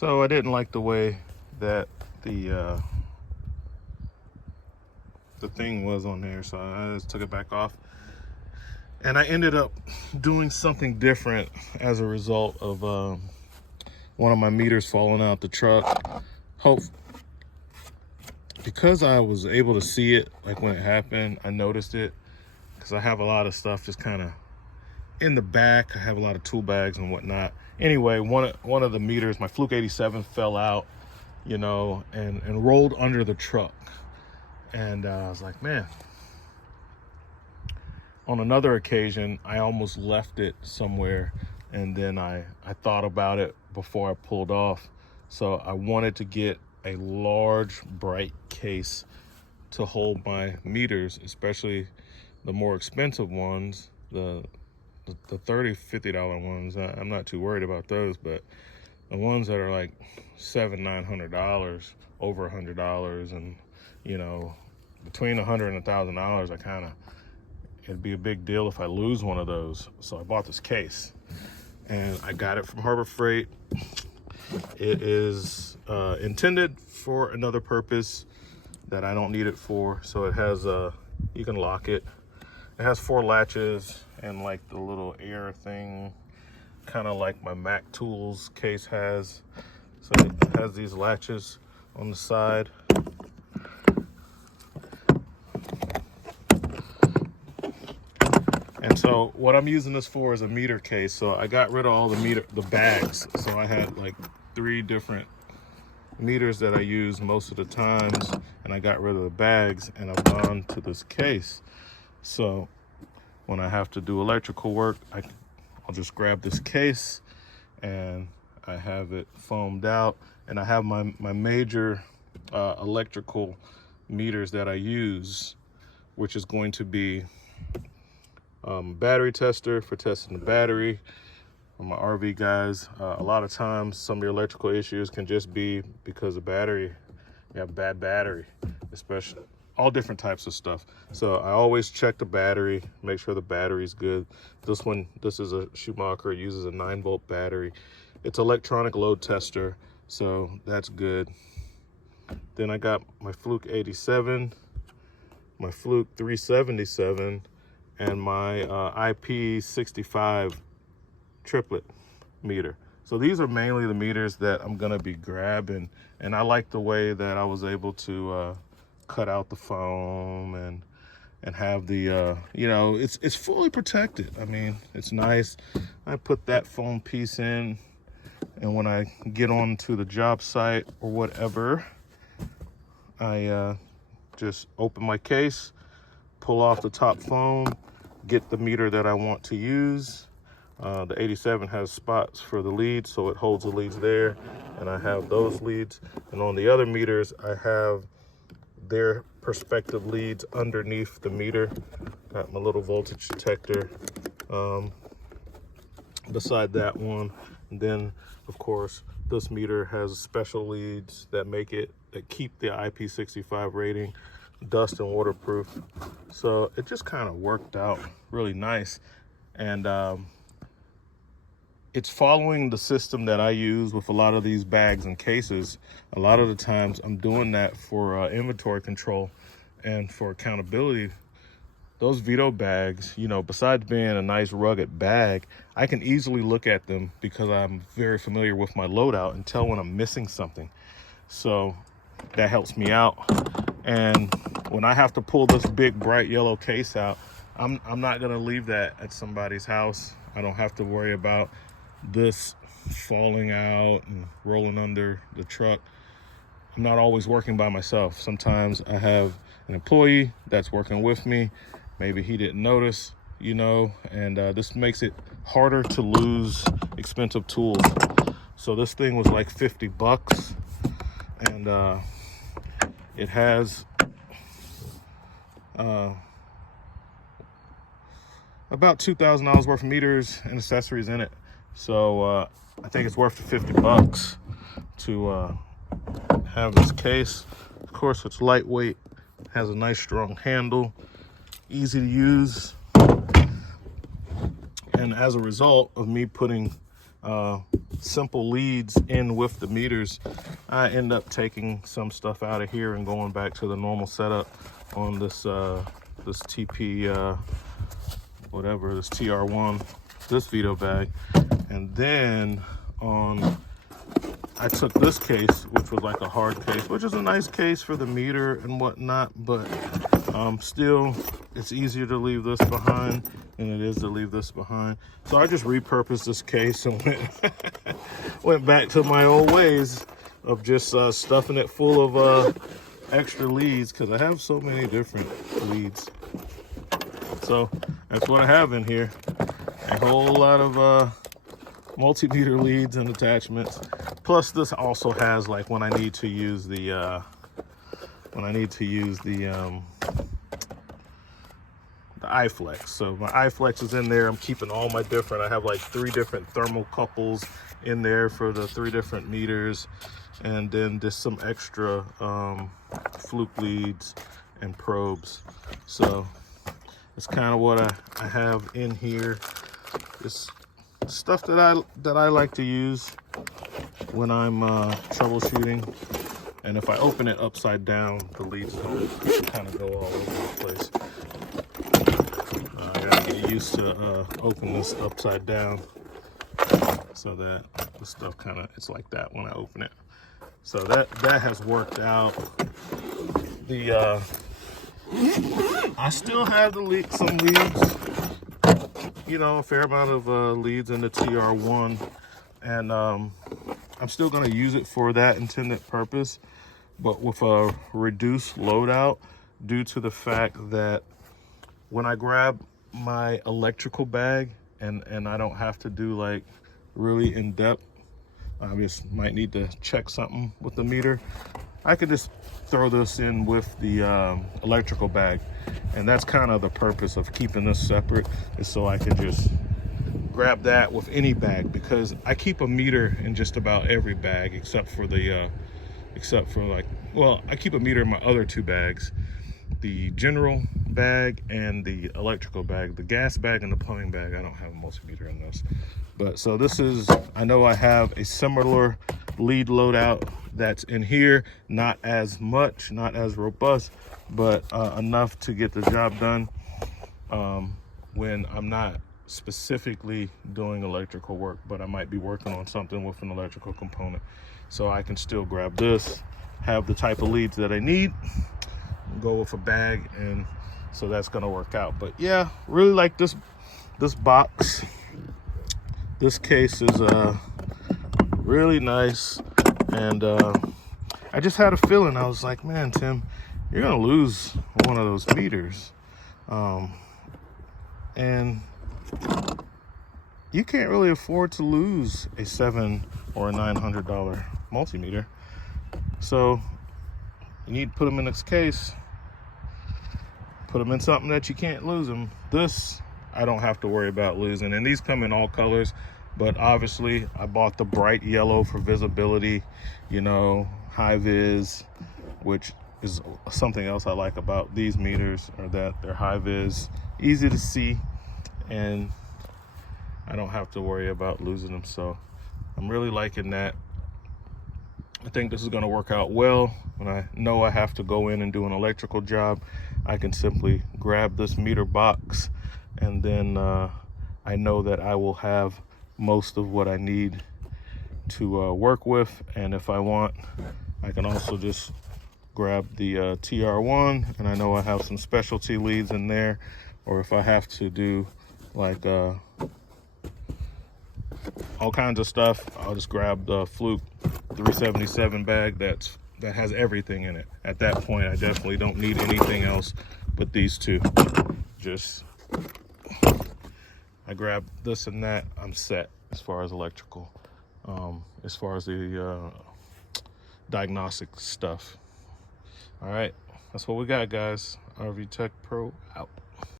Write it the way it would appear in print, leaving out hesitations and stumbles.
So I didn't like the way that the thing was on there, so I just took it back off. And I ended up doing something different as a result of one of my meters falling out the truck. Because I was able to see it, like when it happened, I noticed it, because I have a lot of stuff just kind of in the back. I have a lot of tool bags and whatnot. Anyway, one of the meters, my Fluke 87, fell out, you know, and rolled under the truck. And I was like, man. On another occasion, I almost left it somewhere, and then I thought about it before I pulled off. So I wanted to get a large, bright case to hold my meters, especially the more expensive ones, the $30, $50 ones. I'm not too worried about those, but the ones that are like $700, $900, over $100, and you know, between $100 and $1,000, it'd be a big deal if I lose one of those. So I bought this case, and I got it from Harbor Freight. It is intended for another purpose that I don't need it for. So it has you can lock it. It has 4 latches and like the little air thing, kind of like my Mac Tools case has. So it has these latches on the side. And so what I'm using this for is a meter case. So I got rid of all the bags. So I had like 3 different meters that I use most of the times, and I got rid of the bags, and I've gone to this case. So when I have to do electrical work, I'll just grab this case, and I have it foamed out, and I have my major electrical meters that I use, which is going to be battery tester for testing the battery. For my RV guys, a lot of times some of your electrical issues can just be because of battery. You have bad battery, especially all different types of stuff. So I always check the battery, make sure the battery's good. This is a Schumacher. It uses a 9-volt battery. It's electronic load tester, so that's good. Then I got my Fluke 87, my Fluke 377, and my IP65 triplet meter. So these are mainly the meters that I'm gonna be grabbing, and I like the way that I was able to cut out the foam and have the you know, it's fully protected. I mean, it's nice. I put that foam piece in, and when I get onto the job site or whatever, I just open my case, pull off the top foam, get the meter that I want to use. The 87 has spots for the leads, so it holds the leads there, and I have those leads. And on the other meters, I have their perspective leads underneath the meter. Got my little voltage detector beside that one. And then, of course, this meter has special leads that keep the IP65 rating, dust and waterproof. So it just kind of worked out really nice. And it's following the system that I use with a lot of these bags and cases. A lot of the times I'm doing that for inventory control and for accountability. Those Vito bags, you know, besides being a nice rugged bag, I can easily look at them because I'm very familiar with my loadout and tell when I'm missing something. So that helps me out. And when I have to pull this big bright yellow case out, I'm not gonna leave that at somebody's house. I don't have to worry about this falling out and rolling under the truck. I'm not always working by myself. Sometimes I have an employee that's working with me. Maybe he didn't notice, you know, and this makes it harder to lose expensive tools. So this thing was like $50, and it has about $2,000 worth of meters and accessories in it. So I think it's worth the $50 to have this case. Of course, it's lightweight, has a nice strong handle, easy to use. And as a result of me putting simple leads in with the meters, I end up taking some stuff out of here and going back to the normal setup on this this TP whatever, this TR1, this Vito bag. And then I took this case, which was like a hard case, which is a nice case for the meter and whatnot, but still, it's easier to leave this behind than it is to leave this behind. So I just repurposed this case and went back to my old ways of just stuffing it full of extra leads, because I have so many different leads. So that's what I have in here. A whole lot of multimeter leads and attachments. Plus this also has, like, when I need to use the iFlex. So my iFlex is in there. I'm keeping all my different, I have like 3 different thermocouples in there for the 3 different meters, and then just some extra Fluke leads and probes. So it's kind of what I have in here. It's stuff that I like to use when I'm troubleshooting. And if I open it upside down, the leads kind of go all over the place. I gotta get used to open this upside down so that the stuff kind of, it's like that when I open it. So that has worked out. I still have some leads, you know, a fair amount of leads in the TR1, and I'm still going to use it for that intended purpose, but with a reduced loadout, due to the fact that when I grab my electrical bag and I don't have to do like really in-depth, I just might need to check something with the meter, I could just throw this in with the electrical bag. And that's kind of the purpose of keeping this separate, is so I can just grab that with any bag, because I keep a meter in just about every bag except for I keep a meter in my other 2 bags, the general bag and the electrical bag. The gas bag and the plumbing bag, I don't have a multimeter in those. But so this is, I know I have a similar lead loadout that's in here, not as much, not as robust, but enough to get the job done when I'm not specifically doing electrical work, but I might be working on something with an electrical component. So I can still grab this, have the type of leads that I need, go with a bag, and so that's gonna work out. But yeah, really like this box. This case is really nice, and I just had a feeling, I was like, man, Tim, you're gonna lose one of those meters, and you can't really afford to lose a $700 or a $900 multimeter. So you need to put them in this case, put them in something that you can't lose them. This I don't have to worry about losing, and these come in all colors, but obviously I bought the bright yellow for visibility, you know, high vis, which is something else I like about these meters, are that they're high vis, easy to see, and I don't have to worry about losing them. So I'm really liking that. I think this is going to work out well. When I know I have to go in and do an electrical job, I can simply grab this meter box, and then I know that I will have most of what I need to work with. And if I want, I can also just grab the TR1, and I know I have some specialty leads in there. Or if I have to do like all kinds of stuff, I'll just grab the Fluke 377 bag that has everything in it. At that point, I definitely don't need anything else but these 2. Just I grab this and that, I'm set as far as electrical, as far as the diagnostic stuff. All right, that's what we got, guys. RV Tech Pro out.